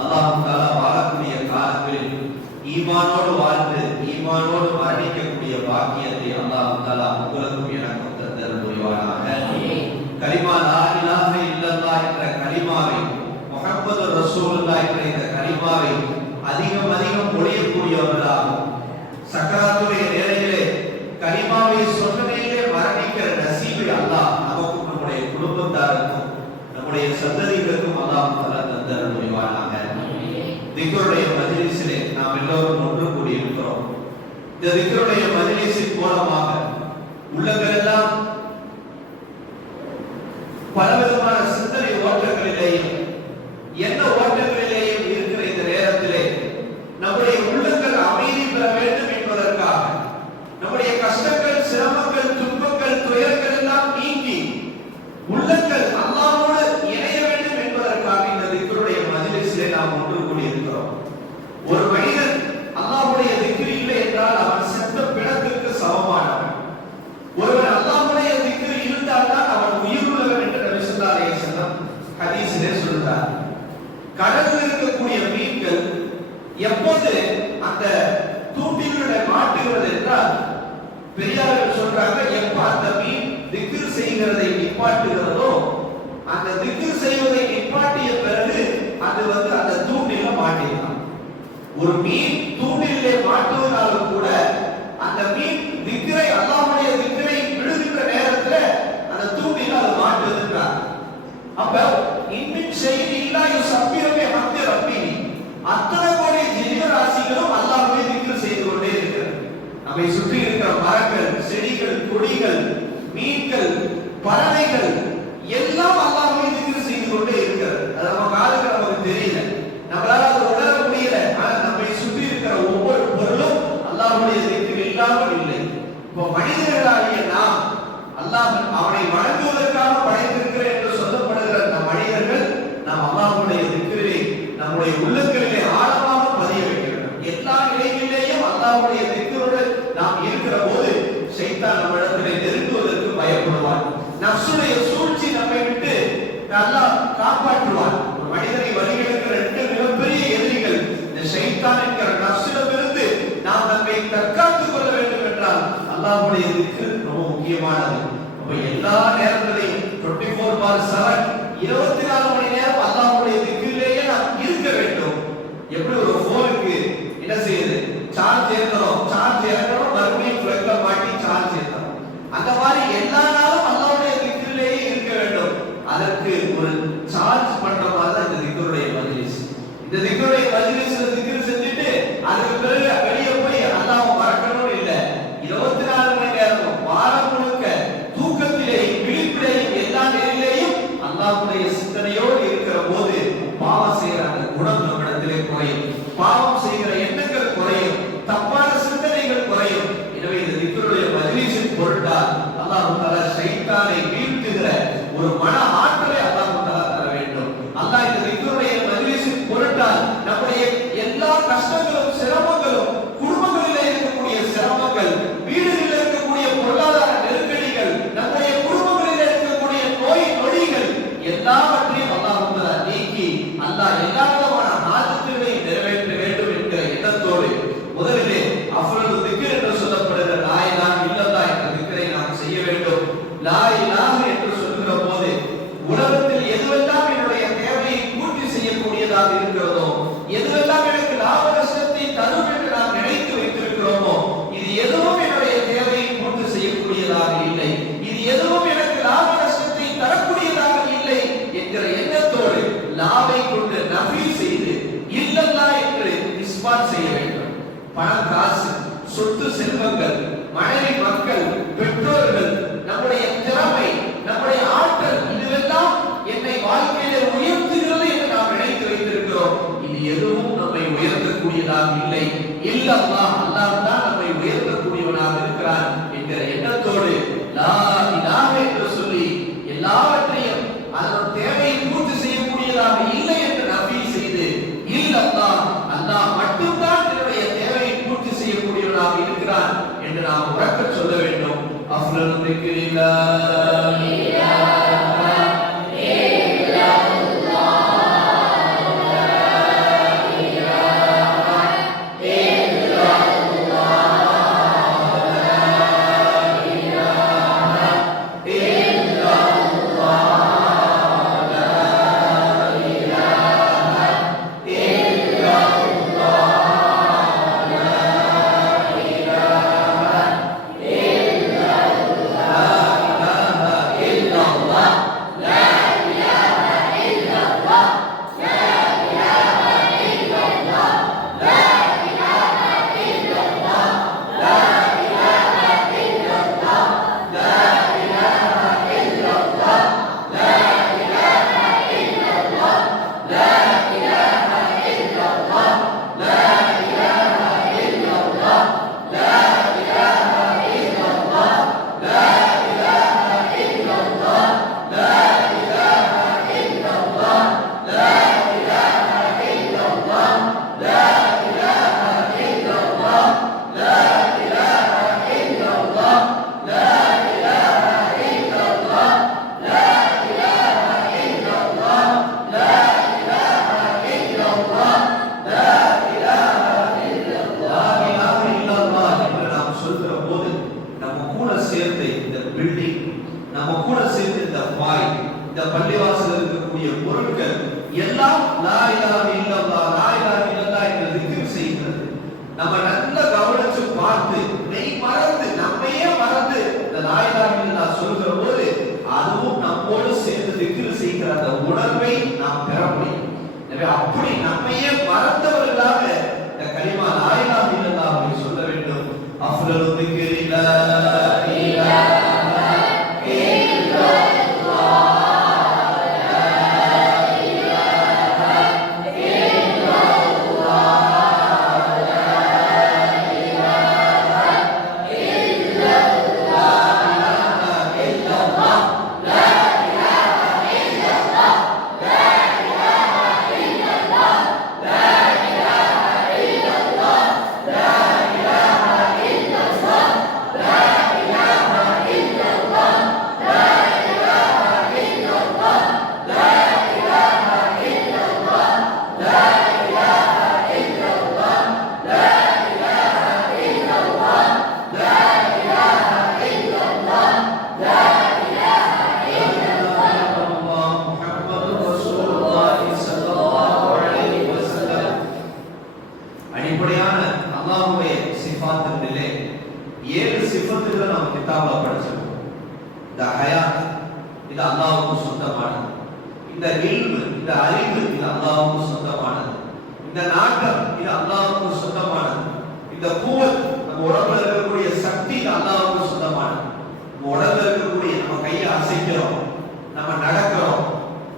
அல்லாஹால வாழக்கூடிய காலங்களில் ஈமானோடு வாழ்ந்து ஈமானோடு மரணிக்கக்கூடிய பாக்கியத்தை அல்லாஹால உங்களுக்கும் எனக்கும் தந்தல் புரிவானாக. கலிமா லாரிலாக இல்லல்லா என்ற கலிமாவை முகப்பது ரசூலுல்லா என்ற இந்த கலிமாவை அதிகம் அதிகம் ஒழியக்கூடியவர்களாகும். சக்கராத்துடைய நேரையிலே கலிமாவை சொன்னதிலே மரணிக்கிற நசீபை அல்லாஹ் நமக்கும் நம்முடைய குடும்பத்தாருக்கும் நம்முடைய சந்ததிகளுக்கும் அல்லாம் தர தந்தர முடிவானாக திக்கருடைய மஜிலிசிலே நாம் எல்லோரும் ஒன்று கூடியிருக்கிறோம் இந்த திக்கருடைய மஜிலிசின் மூலமாக உள்ளங்களெல்லாம் பலவித காப்பாற்றுவார். ஒரு மனிதனை வழிகளுக்கு ரெண்டு மிகப்பெரிய எதிரிகள் இந்த சைத்தான் என்கிற நர்சிடமிருந்து நாம் நம்மை தற்காத்துக் கொள்ள வேண்டும் என்றால் அல்லாஹுடைய இதுக்கு ரொம்ப முக்கியமானது. எல்லா நேரங்களையும் டுவெண்ட்டி ஃபோர் பார் செவன் இருபத்தி 나와서 얘기를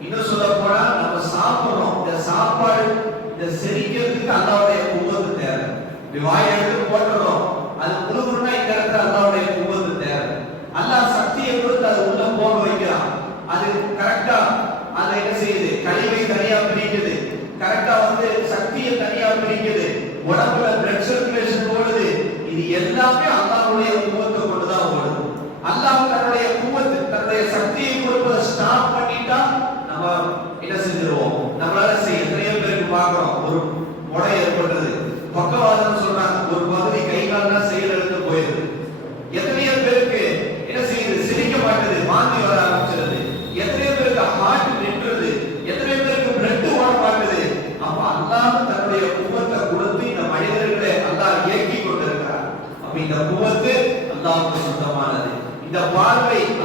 இன்னும் சொல்ல போனா நம்ம சாப்பிடுறோம் இந்த சாப்பாடு இந்த செரிக்கிறதுக்கு அல்லாவுடைய உதவு தேவை. வாயில the one way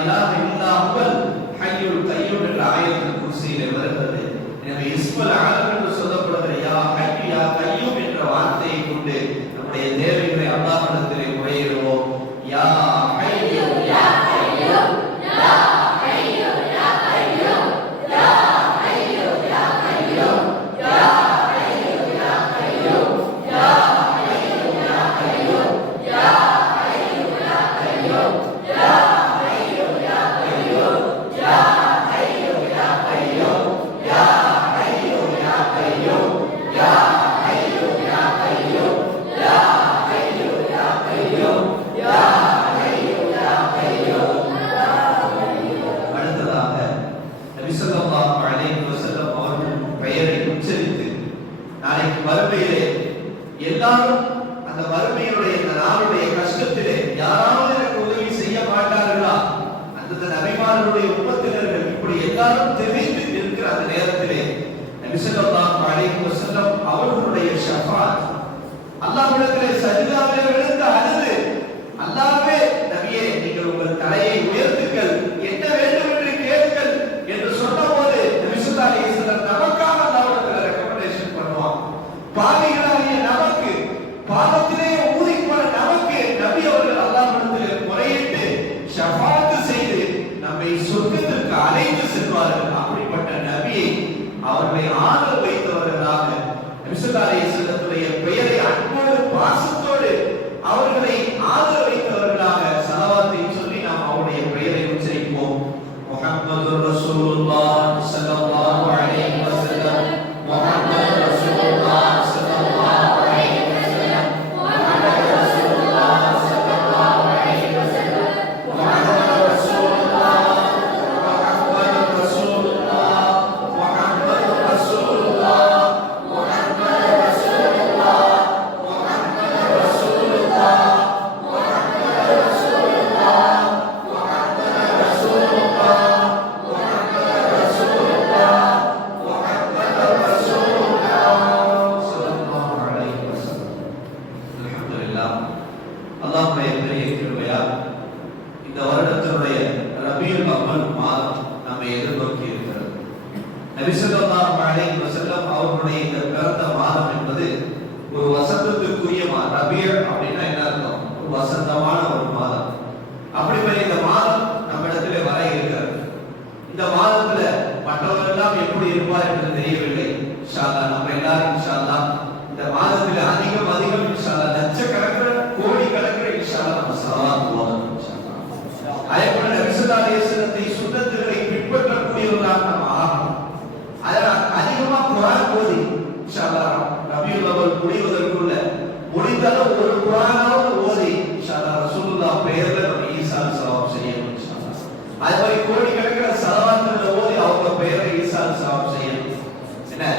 இலாஹ இல்லா ஹுவல் ஹய்யுல் கய்யூம் என்ற ஆயத்தில் குர்சியிலே வருகிறது. எனவே இஸ்மல் அகல் வறுமையிலே எல்லாரும்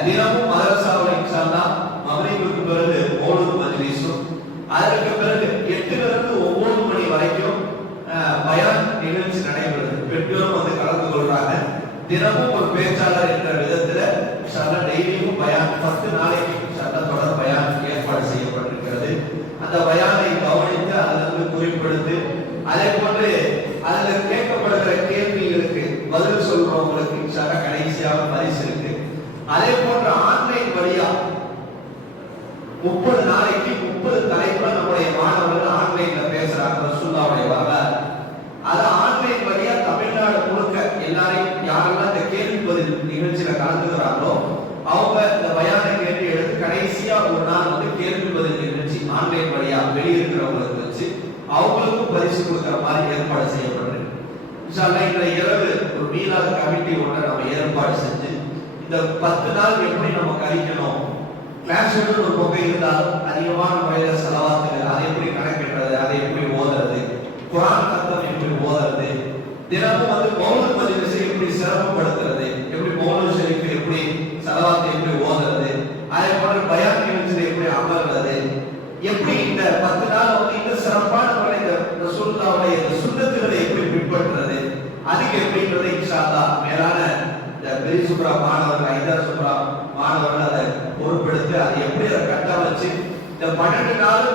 தினமும் மதரசாவுடைய இன்ஷால்லா மகரிப்புக்கு பிறகு ஓடு மஜ்லிஸும் அதற்கு பிறகு எட்டுலேருந்து ஒவ்வொரு மணி வரைக்கும் பயான் நிகழ்ச்சி நடைபெறுது. பெற்றோரும் வந்து கலந்து கொள்றாங்க. தினமும் ஒரு பேச்சாளர் என்ற விதத்துல டெய்லியும் பயான் பத்து நாளைக்கு இன்ஷால்லா இரவு ஒரு மீலாத கமிட்டி ஒன்றை நம்ம ஏற்பாடு செஞ்சு இந்த பத்து நாள் எப்படி நம்ம கழிக்கணும்? கிளாஸ்ன்னு ஒரு தொகை இருந்தால் அதிகமான முறையில் செலவாக்குது அதை எப்படி கணக்கிடுறது? அதை எப்படி ஓதுறது? குரான் தத்துவம் எப்படி ஓதுறது? தினமும் வந்து மௌலத் மஜிலிஸை எப்படி சிரமப்படுத்துறது? எப்படி மௌலத் ஷெரீஃபை எப்படி செலவாத்தை எப்படி ஓதுறது? அதே போல பயான் நிகழ்ச்சியை எப்படி அமர்றது? எப்படி இந்த பத்து இந்த பெரிய சுப்ரா மாணவர்கள் ஐதா சுப்ரா மாணவர்கள் அதை பொறுப்பெடுத்து அதை எப்படி அதை கட்ட வச்சு இந்த பன்னெண்டு நாள்